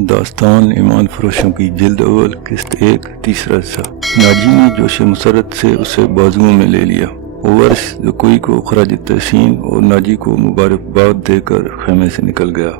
داستان ایمان فروشوں کی جلد اول قسط 1 تیسرا حصہ۔ ناجی نے جوش مسرت سے اسے بازوؤں میں لے لیا۔ ورش زکوئی کو خراج تحسین اور ناجی کو مبارکباد دے کر خیمے سے نکل گیا۔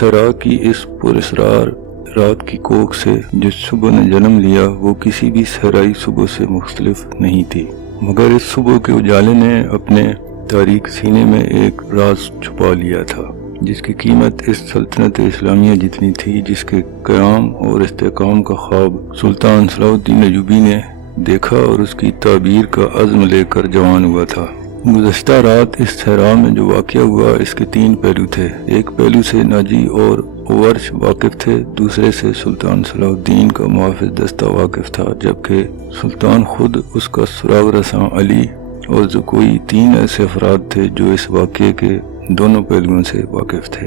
سرا کی اس پراسرار رات کی کوکھ سے جس صبح نے جنم لیا وہ کسی بھی صحرائی صبح سے مختلف نہیں تھی، مگر اس صبح کے اجالے نے اپنے تاریک سینے میں ایک راز چھپا لیا تھا جس کی قیمت اس سلطنت اسلامیہ جتنی تھی جس کے قیام اور استحکام کا خواب سلطان صلاح الدین ایوبی نے دیکھا اور اس کی تعبیر کا عزم لے کر جوان ہوا تھا۔ گزشتہ رات اس صحرا میں جو واقعہ ہوا اس کے 3 پہلو تھے۔ ایک پہلو سے ناجی اور ورش واقف تھے، دوسرے سے سلطان صلاح الدین کا محافظ دستہ واقف تھا، جبکہ سلطان خود، اس کا سراغ رساں علی اور زکوئی 3 ایسے افراد تھے جو اس واقعے کے دونوں پہلوؤں سے واقف تھے۔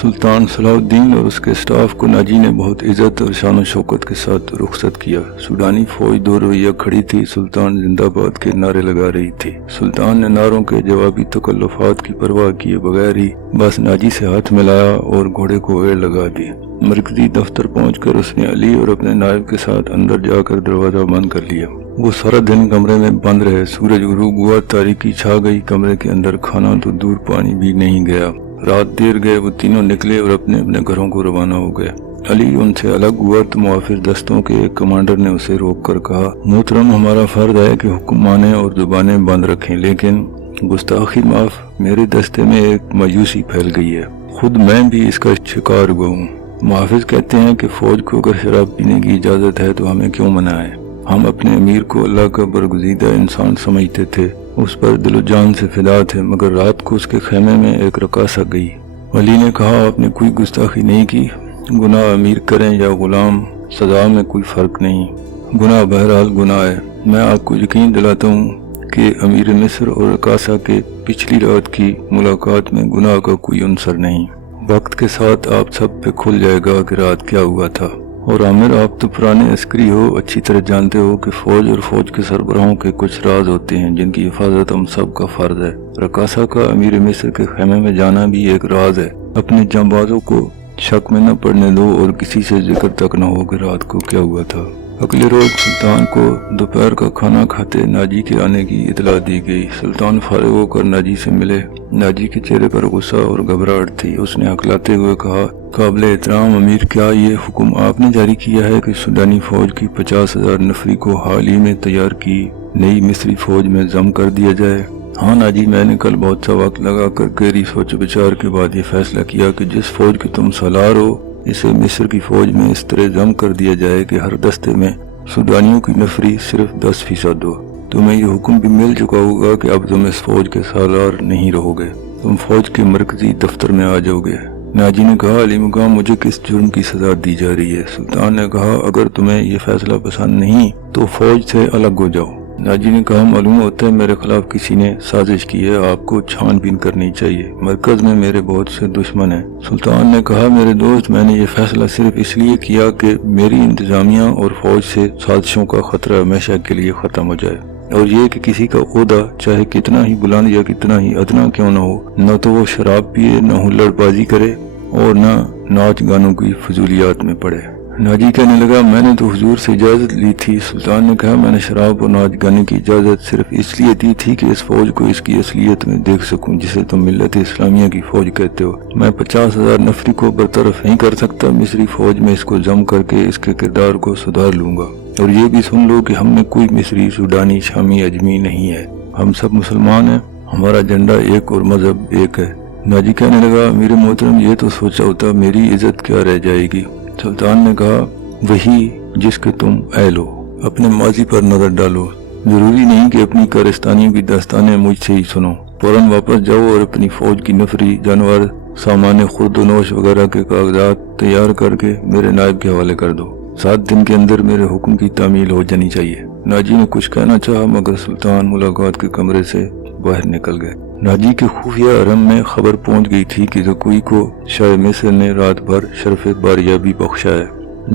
سلطان صلاح الدین اور اس کے اسٹاف کو ناجی نے بہت عزت اور شان و شوکت کے ساتھ رخصت کیا۔ سوڈانی فوج 2 رویہ کھڑی تھی، سلطان زندہ باد کے نعرے لگا رہی تھی۔ سلطان نے نعروں کے جوابی تکلفات کی پرواہ کیے بغیر ہی بس ناجی سے ہاتھ ملایا اور گھوڑے کو ایڑ لگا دی۔ مرکزی دفتر پہنچ کر اس نے علی اور اپنے نائب کے ساتھ اندر جا کر دروازہ بند کر لیا۔ وہ سارا دن کمرے میں بند رہے۔ سورج غروب ہوا، تاریکی چھا گئی، کمرے کے اندر کھانا تو دور پانی بھی نہیں گیا۔ رات دیر گئے، وہ تینوں نکلے اور اپنے اپنے گھروں کو روانہ ہو گئے۔ علی ان سے الگ ہوا تو محافظ دستوں کے ایک کمانڈر نے اسے روک کر کہا، محترم، ہمارا فرض ہے کہ حکم مانیں اور زبانیں بند رکھیں، لیکن گستاخی معاف، میرے دستے میں ایک مایوسی پھیل گئی ہے، خود میں بھی اس کا شکار ہوا ہوں۔ محافظ کہتے ہیں کہ فوج کو اگر شراب پینے کی اجازت ہے تو ہمیں کیوں منع ہے؟ ہم اپنے امیر کو اللہ کا برگزیدہ انسان سمجھتے تھے، اس پر دل و جان سے فدا تھے، مگر رات کو اس کے خیمے میں ایک رقاصہ گئی۔ علی نے کہا، آپ نے کوئی گستاخی نہیں کی، گناہ امیر کریں یا غلام سزا میں کوئی فرق نہیں، گناہ بہرحال گناہ ہے۔ میں آپ کو یقین دلاتا ہوں کہ امیر مصر اور رقاصہ کے پچھلی رات کی ملاقات میں گناہ کا کوئی عنصر نہیں۔ وقت کے ساتھ آپ سب پہ کھل جائے گا کہ رات کیا ہوا تھا۔ اور عامر، آپ تو پرانے عسکری ہو، اچھی طرح جانتے ہو کہ فوج اور فوج کے سربراہوں کے کچھ راز ہوتے ہیں جن کی حفاظت ہم سب کا فرض ہے۔ رقاصہ کا امیر مصر کے خیمے میں جانا بھی ایک راز ہے۔ اپنے جانبازوں کو شک میں نہ پڑنے دو اور کسی سے ذکر تک نہ ہو کہ رات کو کیا ہوا تھا۔ اگلے روز سلطان کو دوپہر کا کھانا کھاتے ناجی کے آنے کی اطلاع دی گئی۔ سلطان فارغ ہو کر ناجی سے ملے۔ ناجی کے چہرے پر غصہ اور گھبراہٹ تھی۔ اس نے ہکلاتے ہوئے کہا، قابل احترام امیر، کیا یہ حکم آپ نے جاری کیا ہے کہ سوڈانی فوج کی 50,000 نفری کو حال ہی میں تیار کی نئی مصری فوج میں ضم کر دیا جائے؟ ہاں ناجی، میں نے کل بہت سا وقت لگا کر گہری سوچ بچار کے بعد یہ فیصلہ کیا کہ جس فوج کے تم سالار ہو اسے مصر کی فوج میں اس طرح ضم کر دیا جائے کہ ہر دستے میں سوڈانیوں کی نفری صرف 10% ہو۔ تمہیں یہ حکم بھی مل چکا ہوگا کہ اب تم اس فوج کے سالار نہیں رہو گے، تم فوج کے مرکزی دفتر میں آ جاؤ گے۔ ناجی نے کہا، علی مقام، مجھے کس جرم کی سزا دی جا رہی ہے؟ سلطان نے کہا، اگر تمہیں یہ فیصلہ پسند نہیں تو فوج سے الگ ہو جاؤ۔ ناجی نے کہا، معلوم ہوتا ہے میرے خلاف کسی نے سازش کی ہے، آپ کو چھان بین کرنی چاہیے، مرکز میں میرے بہت سے دشمن ہیں۔ سلطان نے کہا، میرے دوست، میں نے یہ فیصلہ صرف اس لیے کیا کہ میری انتظامیہ اور فوج سے سازشوں کا خطرہ ہمیشہ کے لیے ختم ہو جائے، اور یہ کہ کسی کا عہدہ چاہے کتنا ہی بلند یا کتنا ہی ادنا کیوں نہ ہو، نہ تو وہ شراب پیے، نہ ہلڑ بازی کرے اور نہ ناچ گانوں کی فضولیات میں پڑے۔ ناجی کہنے لگا، میں نے تو حضور سے اجازت لی تھی۔ سلطان نے کہا، میں نے شراب اور ناچ گانے کی اجازت صرف اس لیے دی تھی کہ اس فوج کو اس کی اصلیت میں دیکھ سکوں جسے تم ملت اسلامیہ کی فوج کہتے ہو۔ میں 50,000 نفری کو برطرف نہیں کر سکتا، مصری فوج میں اس کو ضم کر کے اس کے کردار کو سدھار لوں گا۔ اور یہ بھی سن لو کہ ہم میں کوئی مصری، سوڈانی، شامی، اجمی نہیں ہے، ہم سب مسلمان ہیں، ہمارا جھنڈا ایک اور مذہب ایک ہے۔ ناجی کہنے لگا، میرے محترم، یہ تو سوچا ہوتا میری عزت کیا رہ جائے گی۔ سلطان نے کہا، وہی جس کے تم اہل ہو، اپنے ماضی پر نظر ڈالو، ضروری نہیں کہ اپنی کارستانیوں کی داستانیں مجھ سے ہی سنو، فوراً واپس جاؤ اور اپنی فوج کی نفری، جانور، سامان خورد و نوش وغیرہ کے کاغذات تیار کر کے میرے نائب کے حوالے کر دو۔ 7 دن کے اندر میرے حکم کی تعمیل ہو جانی چاہیے۔ ناجی نے کچھ کہنا چاہا مگر سلطان ملاقات کے کمرے سے باہر نکل گئے۔ ناجی کے خفیہ حرم میں خبر پہنچ گئی تھی کہ زکوئی کو شاہ مصر نے رات بھر شرف باریابی بخشا ہے۔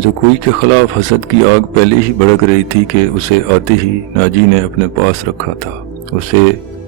زکوئی کے خلاف حسد کی آگ پہلے ہی بھڑک رہی تھی کہ اسے آتے ہی ناجی نے اپنے پاس رکھا تھا۔ اسے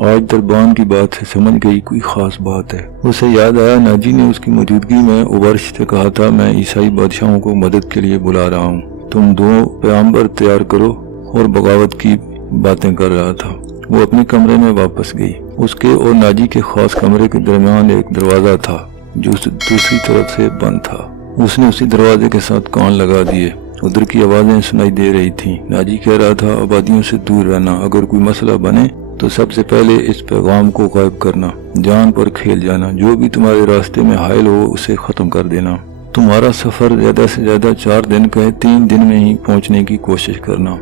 آج دربان کی بات سے سمجھ گئی کوئی خاص بات ہے۔ اسے یاد آیا ناجی نے اس کی موجودگی میں اوورش سے کہا تھا میں عیسائی بادشاہوں کو مدد کے لیے بلا رہا ہوں، تم 2 پیغمبر تیار کرو، اور بغاوت کی باتیں کر رہا تھا۔ وہ اپنے کمرے میں واپس گئی۔ اس کے اور ناجی کے خاص کمرے کے درمیان ایک دروازہ تھا جو دوسری طرف سے بند تھا۔ اس نے اسی دروازے کے ساتھ کان لگا دیے۔ ادھر کی آوازیں سنائی دے رہی تھیں۔ ناجی کہہ رہا تھا آبادیوں سے دور رہنا، اگر کوئی مسئلہ بنے تو سب سے پہلے اس پیغام کو غائب کرنا، جان پر کھیل جانا، جو بھی تمہارے راستے میں حائل ہو اسے ختم کر دینا۔ تمہارا سفر زیادہ سے زیادہ 4 دن کا ہے، 3 دن میں ہی پہنچنے کی کوشش کرنا۔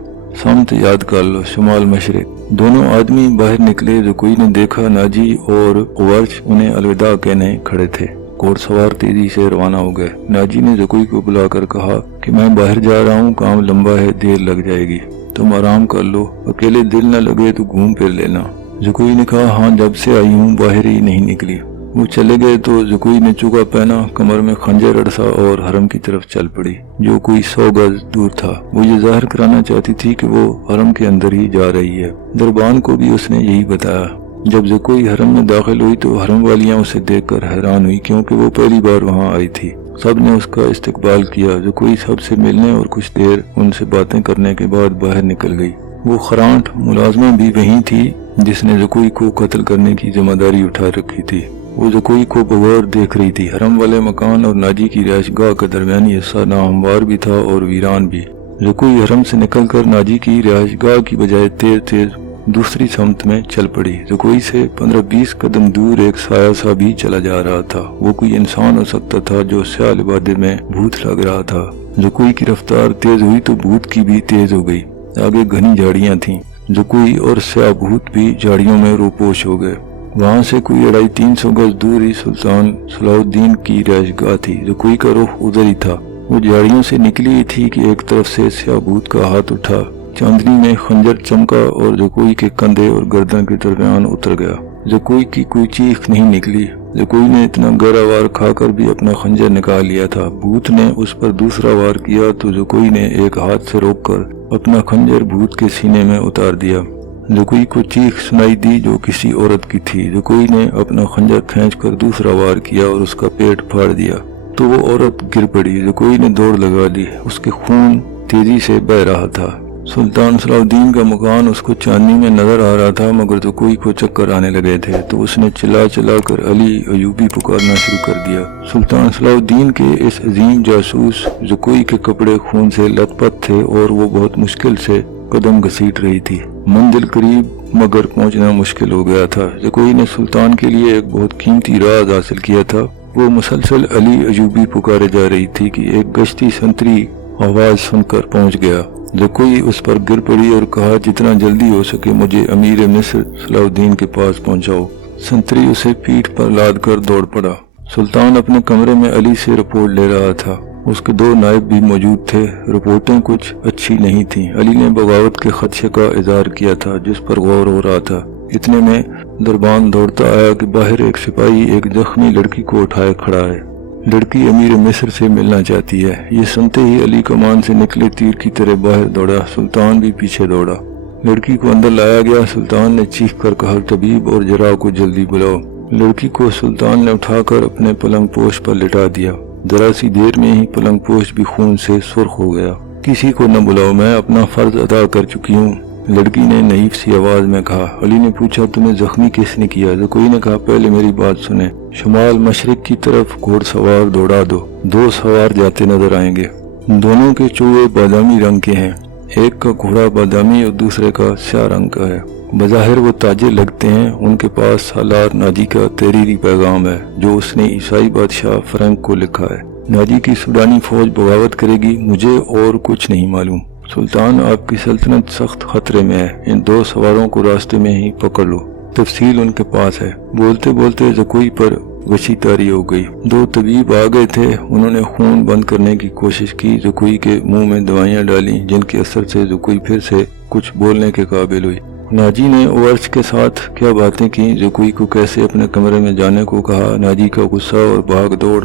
سمت یاد کر لو، شمال مشرق۔ دونوں آدمی باہر نکلے۔ رکوئی نے دیکھا ناجی اور اوورچ انہیں الوداع کہنے کھڑے تھے۔ گھوڑ سوار تیزی سے روانہ ہو گئے۔ ناجی نے رکوئی کو بلا کر کہا کہ میں باہر جا رہا ہوں، کام لمبا ہے، دیر لگ جائے گی، تم آرام کر لو، اکیلے دل نہ لگے تو گھوم پھر لینا۔ رکوئی نے کہا ہاں، جب سے آئی ہوں باہر ہی نہیں نکلی۔ وہ چلے گئے تو رکوئی نے چوگا پہنا، کمر میں خنجر اڑسا اور حرم کی طرف چل پڑی جو کوئی 100 گز دور تھا۔ وہ یہ ظاہر کرانا چاہتی تھی کہ وہ حرم کے اندر ہی جا رہی ہے۔ دربان کو بھی اس نے یہی بتایا۔ جب زکوئی حرم میں داخل ہوئی تو حرم والیاں اسے دیکھ کر حیران ہوئی، کیونکہ وہ پہلی بار وہاں آئی تھی۔ سب نے اس کا استقبال کیا۔ زکوئی سب سے ملنے اور کچھ دیر ان سے باتیں کرنے کے بعد باہر نکل گئی۔ وہ خرانٹ ملازمہ بھی وہیں تھی جس نے زکوئی کو قتل کرنے کی ذمہ داری اٹھا رکھی تھی۔ وہ زکوئی کو بغور دیکھ رہی تھی۔ حرم والے مکان اور ناجی کی رہائش گاہ کا درمیانی حصہ ناہموار بھی تھا اور ویران بھی۔ زکوئی حرم سے نکل کر ناجی کی رہائش گاہ کی بجائے تیز تیز دوسری سمت میں چل پڑی۔ زکوئی سے 15-20 قدم دور ایک سایہ سا بھی چلا جا رہا تھا۔ وہ کوئی انسان ہو سکتا تھا جو سیاہ لبادے میں بھوت لگ رہا تھا۔ زکوئی کی رفتار تیز ہوئی تو بھوت کی بھی تیز ہو گئی۔ آگے گھنی جھاڑیاں تھیں۔ زکوئی اور سیاہ بھوت بھی جھاڑیوں میں روپوش ہو گئے۔ وہاں سے کوئی 250-300 گز دور ہی سلطان صلاح الدین کی رہائش گاہ تھی۔ زکوئی کا رخ ادھر ہی تھا۔ وہ جھاڑیوں سے نکلی ہی تھی کہ ایک طرف سے سیاہ بھوت کا ہاتھ اٹھا، چاندنی میں خنجر چمکا اور زکوئی کے کندھے اور گردن کے درمیان اتر گیا۔ زکوئی کی کوئی چیخ نہیں نکلی۔ زکوئی نے اتنا گہرا وار کھا کر بھی اپنا خنجر نکال لیا تھا۔ بھوت نے اس پر دوسرا وار کیا تو زکوئی نے ایک ہاتھ سے روک کر اپنا خنجر بھوت کے سینے میں اتار دیا۔ زکوئی کو چیخ سنائی دی جو کسی عورت کی تھی۔ زکوئی نے اپنا خنجر کھینچ کر دوسرا وار کیا اور اس کا پیٹ پھاڑ دیا تو وہ عورت گر پڑی۔ زکوئی نے دوڑ لگا لی۔ اس کے خون تیزی سے بہہ رہا تھا۔ سلطان صلاح الدین کا مکان اس کو چاندنی میں نظر آ رہا تھا، مگر زکوئی کو چکر آنے لگے تھے تو اس نے چلا چلا کر علی ایوبی پکارنا شروع کر دیا۔ سلطان صلاح الدین کے اس عظیم جاسوس زکوئی کے کپڑے خون سے لت پت تھے اور وہ بہت مشکل سے قدم گھسیٹ رہی تھی۔ منزل قریب مگر پہنچنا مشکل ہو گیا تھا۔ زکوئی نے سلطان کے لیے ایک بہت قیمتی راز حاصل کیا تھا۔ وہ مسلسل علی ایوبی پکارے جا رہی تھی کہ ایک گشتی سنتری آواز سن کر پہنچ گیا۔ زکوئی اس پر گر پڑی اور کہا جتنا جلدی ہو سکے مجھے امیر مصر صلاح الدین کے پاس پہنچاؤ۔ سنتری اسے پیٹھ پر لاد کر دوڑ پڑا۔ سلطان اپنے کمرے میں علی سے رپورٹ لے رہا تھا۔ اس کے 2 نائب بھی موجود تھے۔ رپورٹیں کچھ اچھی نہیں تھیں۔ علی نے بغاوت کے خدشے کا اظہار کیا تھا جس پر غور ہو رہا تھا۔ اتنے میں دربان دوڑتا آیا کہ باہر ایک سپاہی ایک زخمی لڑکی کو اٹھائے کھڑا ہے۔ لڑکی امیر مصر سے ملنا چاہتی ہے۔ یہ سنتے ہی علی کمان سے نکلے تیر کی طرح باہر دوڑا۔ سلطان بھی پیچھے دوڑا۔ لڑکی کو اندر لایا گیا۔ سلطان نے چیخ کر کہا طبیب اور جراح کو جلدی بلاؤ۔ لڑکی کو سلطان نے اٹھا کر اپنے پلنگ پوش پر لٹا دیا۔ ذرا سی دیر میں ہی پلنگ پوش بھی خون سے سرخ ہو گیا۔ کسی کو نہ بلاؤ، میں اپنا فرض ادا کر چکی ہوں، لڑکی نے نحیف سی آواز میں کہا۔ علی نے پوچھا تمہیں زخمی کس نے کیا؟ زکوئی نے کہا پہلے میری بات سنیں۔ شمال مشرق کی طرف گھوڑ سوار دوڑا دو۔ 2 سوار جاتے نظر آئیں گے۔ دونوں کے چوہے بادامی رنگ کے ہیں۔ ایک کا گھوڑا بادامی اور دوسرے کا سیاہ رنگ کا ہے۔ بظاہر وہ تاجر لگتے ہیں۔ ان کے پاس سالار ناجی کا تحریری پیغام ہے جو اس نے عیسائی بادشاہ فرینک کو لکھا ہے۔ ناجی کی سوڈانی فوج بغاوت کرے گی، مجھے اور کچھ نہیں معلوم۔ سلطان آپ کی سلطنت سخت خطرے میں ہے، ان 2 سواروں کو راستے میں ہی پکڑ لو، تفصیل ان کے پاس ہے۔ بولتے بولتے زکوئی پر وسیع تاری ہو گئی۔ 2 طبیب آ گئے تھے۔ انہوں نے خون بند کرنے کی کوشش کی۔ زکوئی کے منہ میں دوائیاں ڈالیں جن کے اثر سے زکوئی پھر سے کچھ بولنے کے قابل ہوئی۔ ناجی نے اوورچ کے ساتھ کیا باتیں کی، زکوئی کو کیسے اپنے کمرے میں جانے کو کہا۔ ناجی کا غصہ اور بھاگ دوڑ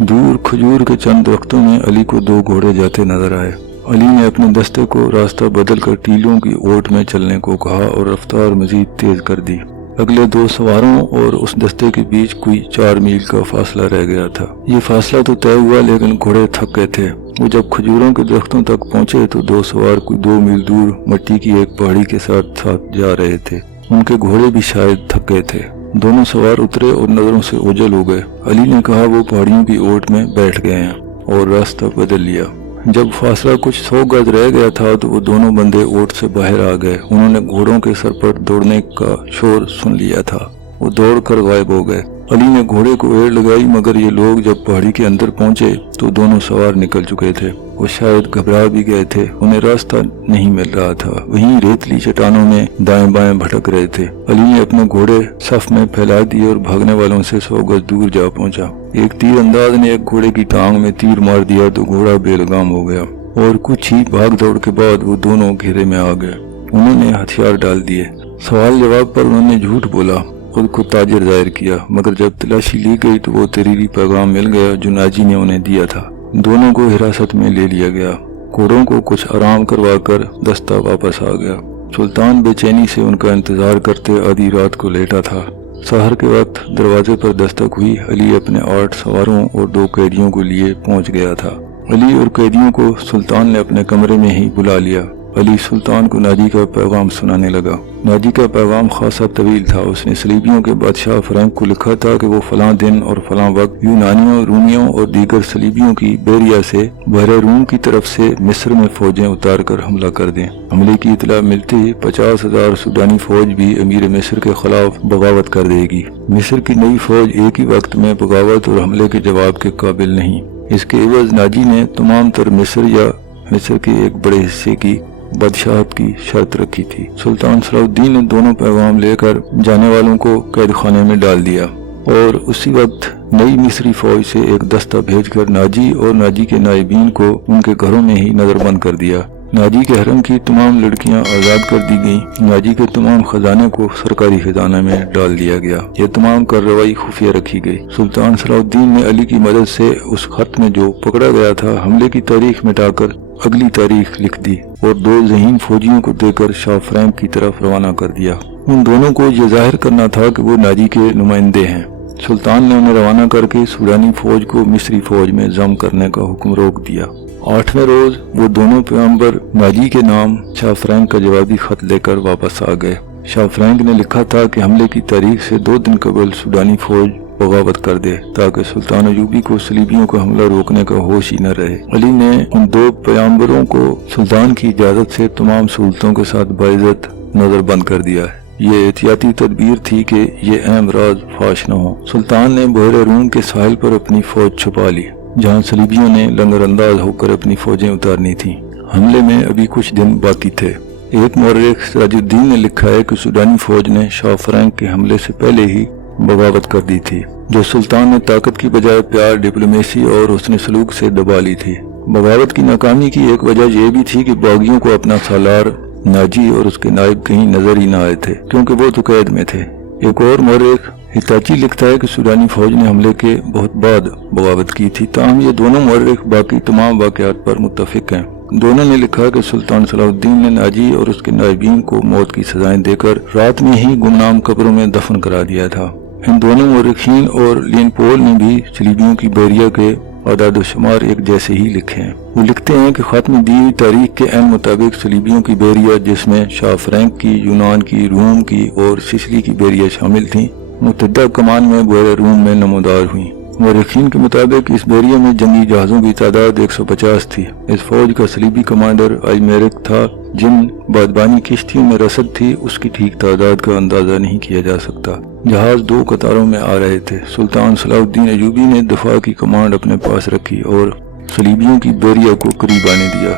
دور کھجور کے چند درختوں میں علی کو 2 گھوڑے جاتے نظر آئے۔ علی نے اپنے دستے کو راستہ بدل کر ٹیلوں کی اوٹ میں چلنے کو کہا اور رفتار مزید تیز کر دی۔ اگلے 2 سواروں اور اس دستے کے بیچ کوئی 4 میل کا فاصلہ رہ گیا تھا۔ یہ فاصلہ تو طے ہوا لیکن گھوڑے تھک گئے تھے۔ وہ جب کھجوروں کے درختوں تک پہنچے تو 2 سوار کوئی 2 میل دور مٹی کی ایک پہاڑی کے ساتھ جا رہے تھے۔ ان کے گھوڑے بھی شاید تھک گئے تھے۔ دونوں سوار اترے اور نظروں سے اوجھل ہو گئے۔ علی نے کہا وہ پہاڑیوں کی اوٹ میں بیٹھ گئے ہیں اور راستہ بدل لیا۔ جب فاصلہ کچھ 100 گز رہ گیا تھا تو وہ دونوں بندے اوٹ سے باہر آ گئے۔ انہوں نے گھوڑوں کے سر پر دوڑنے کا شور سن لیا تھا۔ وہ دوڑ کر غائب ہو گئے۔ علی نے گھوڑے کو ایڑ لگائی مگر یہ لوگ جب پہاڑی کے اندر پہنچے تو دونوں سوار نکل چکے تھے۔ وہ شاید گھبرا بھی گئے تھے، انہیں راستہ نہیں مل رہا تھا۔ وہیں ریتلی چٹانوں میں دائیں بائیں بھٹک رہے تھے۔ علی نے اپنے گھوڑے صف میں پھیلا دیے اور بھاگنے والوں سے 100 گز دور جا پہنچا۔ ایک تیر انداز نے ایک گھوڑے کی ٹانگ میں تیر مار دیا تو گھوڑا بے لگام ہو گیا اور کچھ ہی بھاگ دوڑ کے بعد وہ دونوں گھیرے میں آ گئے۔ انہوں نے ہتھیار ڈال دیے۔ سوال جواب پر انہوں نے جھوٹ بولا، خود کو تاجر ظاہر کیا، مگر جب تلاشی لی گئی تو وہ تحریری پیغام مل گیا جو ناجی نے انہیں دیا تھا۔ دونوں کو حراست میں لے لیا گیا۔ گھوڑوں کو کچھ آرام کروا کر دستہ واپس آ گیا۔ سلطان بے چینی سے ان کا انتظار کرتے آدھی رات کو لیٹا تھا۔ سحر کے وقت دروازے پر دستک ہوئی۔ علی اپنے 8 سواروں اور 2 قیدیوں کو لیے پہنچ گیا تھا۔ علی اور قیدیوں کو سلطان نے اپنے کمرے میں ہی بلا لیا۔ علی سلطان کو ناجی کا پیغام سنانے لگا۔ ناجی کا پیغام خاصا طویل تھا۔ اس نے صلیبیوں کے بادشاہ فرینک کو لکھا تھا کہ وہ فلاں دن اور فلاں وقت یونانیوں، رومیوں اور دیگر صلیبیوں کی بیریا سے بحر روم کی طرف سے مصر میں فوجیں اتار کر حملہ کر دیں۔ حملے کی اطلاع ملتے ہی 50,000 سودانی فوج بھی امیر مصر کے خلاف بغاوت کر دے گی۔ مصر کی نئی فوج ایک ہی وقت میں بغاوت اور حملے کے جواب کے قابل نہیں۔ اس کے عوض ناجی نے تمام تر مصر یا مصر کے ایک بڑے حصے کی بادشاہت کی شرط رکھی تھی۔ سلطان صلاح الدین نے دونوں پیغام لے کر جانے والوں کو قید خانے میں ڈال دیا اور اسی وقت نئی مصری فوج سے ایک دستہ بھیج کر ناجی اور ناجی کے نائبین کو ان کے گھروں میں ہی نظر بند کر دیا۔ ناجی کے حرم کی تمام لڑکیاں آزاد کر دی گئیں۔ ناجی کے تمام خزانے کو سرکاری خزانہ میں ڈال دیا گیا۔ یہ تمام کارروائی خفیہ رکھی گئی۔ سلطان صلاح الدین نے علی کی مدد سے اس خط میں جو پکڑا گیا تھا حملے کی تاریخ مٹا کر اگلی تاریخ لکھ دی اور 2 ذہین فوجیوں کو دے کر شاہ فرینک کی طرف روانہ کر دیا۔ ان دونوں کو یہ ظاہر کرنا تھا کہ وہ ناجی کے نمائندے ہیں۔ سلطان نے انہیں روانہ کر کے سوڈانی فوج کو مصری فوج میں ضم کرنے کا حکم روک دیا۔ 8ویں روز وہ دونوں پیغمبر ناجی کے نام شاہ فرینک کا جوابی خط لے کر واپس آ گئے۔ شاہ فرینک نے لکھا تھا کہ حملے کی تاریخ سے 2 دن قبل سوڈانی فوج بغاوت کر دے تاکہ سلطان ایوبی کو صلیبیوں کا حملہ روکنے کا ہوش ہی نہ رہے۔ علی نے ان 2 پیغمبروں کو سلطان کی اجازت سے تمام سہولتوں کے ساتھ باعزت نظر بند کر دیا ہے۔ یہ احتیاطی تدبیر تھی کہ یہ اہم راز فاش نہ ہو۔ سلطان نے بحر روم کے ساحل پر اپنی فوج چھپا لی جہاں صلیبیوں نے لنگر انداز ہو کر اپنی فوجیں اتارنی تھیں۔ حملے میں ابھی کچھ دن باقی تھے۔ ایک مورخ سراج الدین نے لکھا ہے کہ سوڈانی فوج نے شاہ فرینک کے حملے سے پہلے ہی بغاوت کر دی تھی جو سلطان نے طاقت کی بجائے پیار، ڈپلومیسی اور حسن سلوک سے دبا لی تھی۔ بغاوت کی ناکامی کی ایک وجہ یہ بھی تھی کہ باغیوں کو اپنا سالار ناجی اور اس کے نائب کہیں نظر ہی نہ آئے تھے کیونکہ وہ تو قید میں تھے۔ ایک اور مورخ ہتاچی لکھتا ہے کہ سوڈانی فوج نے حملے کے بہت بعد بغاوت کی تھی، تاہم یہ دونوں مورخ باقی تمام واقعات پر متفق ہیں۔ دونوں نے لکھا کہ سلطان صلاح الدین نے ناجی اور اس کے نائبین کو موت کی سزائیں دے کر رات میں ہی گمنام قبروں میں دفن کرا دیا تھا۔ ان دونوں مورخین اور لین پول نے بھی صلیبیوں کی بیریا کے اعداد و شمار ایک جیسے ہی لکھے ہیں۔ وہ لکھتے ہیں کہ خط میں دی ہوئی تاریخ کے عین مطابق صلیبیوں کی بیریا جس میں شاہ فرینک کی، یونان کی، روم کی اور سسلی کی بیریا شامل تھیں متحدہ کمان میں بحر روم میں نمودار ہوئیں۔ مورخین کے مطابق اس بیریا میں جنگی جہازوں کی تعداد 150 تھی۔ اس فوج کا صلیبی کمانڈر آئیمیرک تھا۔ جن بادبانی کشتیوں میں رسد تھی اس کی ٹھیک تعداد کا اندازہ نہیں کیا جا سکتا۔ جہاز 2 قطاروں میں آ رہے تھے۔ سلطان صلاح الدین ایوبی نے دفاع کی کمانڈ اپنے پاس رکھی اور صلیبیوں کی بیریا کو قریب آنے دیا۔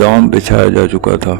دام بچھایا جا چکا تھا۔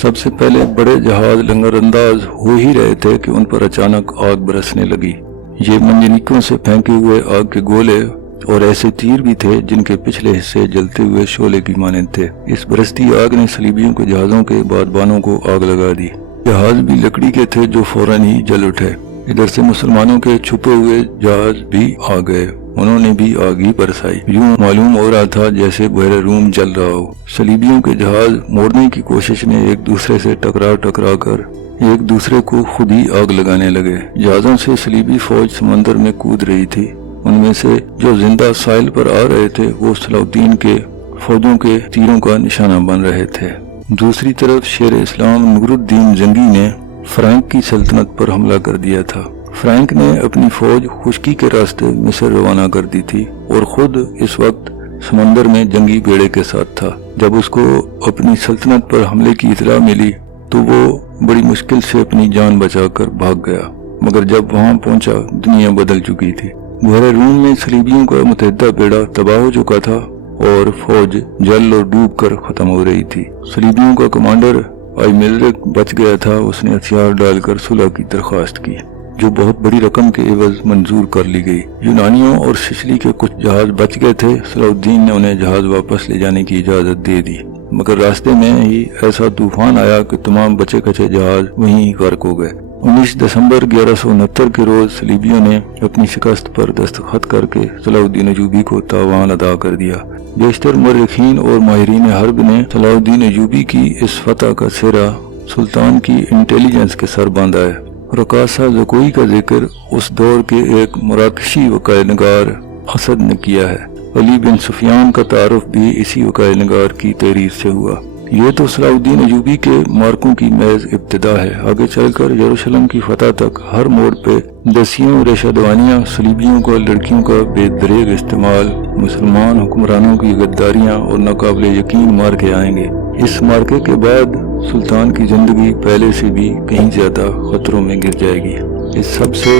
سب سے پہلے بڑے جہاز لنگر انداز ہو ہی رہے تھے کہ ان پر اچانک آگ برسنے لگی۔ یہ منجنیکوں سے پھینکے ہوئے آگ کے گولے اور ایسے تیر بھی تھے جن کے پچھلے حصے جلتے ہوئے شعلے کی مانند تھے۔ اس برستی آگ نے صلیبیوں کے جہازوں کے بادبانوں کو آگ لگا دی۔ جہاز بھی لکڑی کے تھے جو فوراً ہی جل اٹھے۔ ادھر سے مسلمانوں کے چھپے ہوئے جہاز بھی آ گئے، انہوں نے بھی آگ ہی برسائی۔ یوں معلوم ہو رہا تھا جیسے بحر روم جل رہا ہو۔ صلیبیوں کے جہاز موڑنے کی کوشش میں ایک دوسرے سے ٹکرا کر ایک دوسرے کو خود ہی آگ لگانے لگے۔ جہازوں سے صلیبی فوج سمندر میں کود رہی تھی، ان میں سے جو زندہ ساحل پر آ رہے تھے وہ صلاح الدین کے فوجوں کے تیروں کا نشانہ بن رہے تھے۔ دوسری طرف شیر اسلام نور الدین زنگی نے فرانک کی سلطنت پر حملہ کر دیا تھا۔ فرانک نے اپنی فوج خشکی کے راستے مصر روانہ کر دی تھی اور خود اس وقت سمندر میں جنگی بیڑے کے ساتھ تھا۔ جب اس کو اپنی سلطنت پر حملے کی اطلاع ملی تو وہ بڑی مشکل سے اپنی جان بچا کر بھاگ گیا، مگر جب وہاں پہنچا دنیا بدل چکی تھی۔ بحر روم میں صلیبیوں کا متحدہ بیڑا تباہ ہو چکا تھا اور فوج جل اور ڈوب کر ختم ہو رہی تھی۔ صلیبیوں کا کمانڈر ایمیلرک بچ گیا تھا، اس نے ہتھیار ڈال کر صلح کی درخواست کی جو بہت بڑی رقم کے عوض منظور کر لی گئی۔ یونانیوں اور سسلی کے کچھ جہاز بچ گئے تھے، صلاح الدین نے انہیں جہاز واپس لے جانے کی اجازت دے دی، مگر راستے میں ہی ایسا طوفان آیا کہ تمام بچے کچے جہاز وہیں غرق ہو گئے۔ 19 دسمبر 1169 کے روز صلیبیوں نے اپنی شکست پر دستخط کر کے صلاح الدین ایوبی کو تاوان ادا کر دیا۔ بیشتر مورخین اور ماہرین حرب نے صلاح الدین ایوبی کی اس فتح کا سہرا سلطان کی انٹیلیجنس کے سر باندھا ہے۔ رقاصہ زکوئی کا ذکر اس دور کے ایک مراکشی وقائے نگار اسد نے کیا ہے۔ علی بن سفیان کا تعارف بھی اسی وقائے نگار کی تحریر سے ہوا۔ یہ تو صلاح الدین ایوبی کے مارکوں کی محض ابتدا ہے۔ آگے چل کر یروشلم کی فتح تک ہر موڑ پہ دسیوں ریشہ دوانیاں، صلیبیوں کا لڑکیوں کا بے دریغ استعمال، مسلمان حکمرانوں کی غداریاں اور ناقابل یقین مارکے آئیں گے۔ اس مارکے کے بعد سلطان کی زندگی پہلے سے بھی کہیں زیادہ خطروں میں گر جائے گی۔ اس سب سے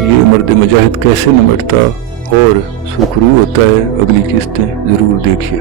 یہ مرد مجاہد کیسے نمٹتا اور سرخرو ہوتا ہے، اگلی قسطیں ضرور دیکھیے۔